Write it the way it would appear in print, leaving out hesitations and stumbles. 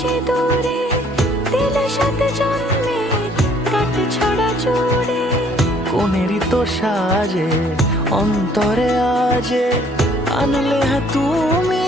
সিঁদুরে দিলে সাথে জন্মের কাট ছড়া জুড়ে। কোনেরই তো সাজে অন্তরে আজে আনলে হ্যাঁ তুমি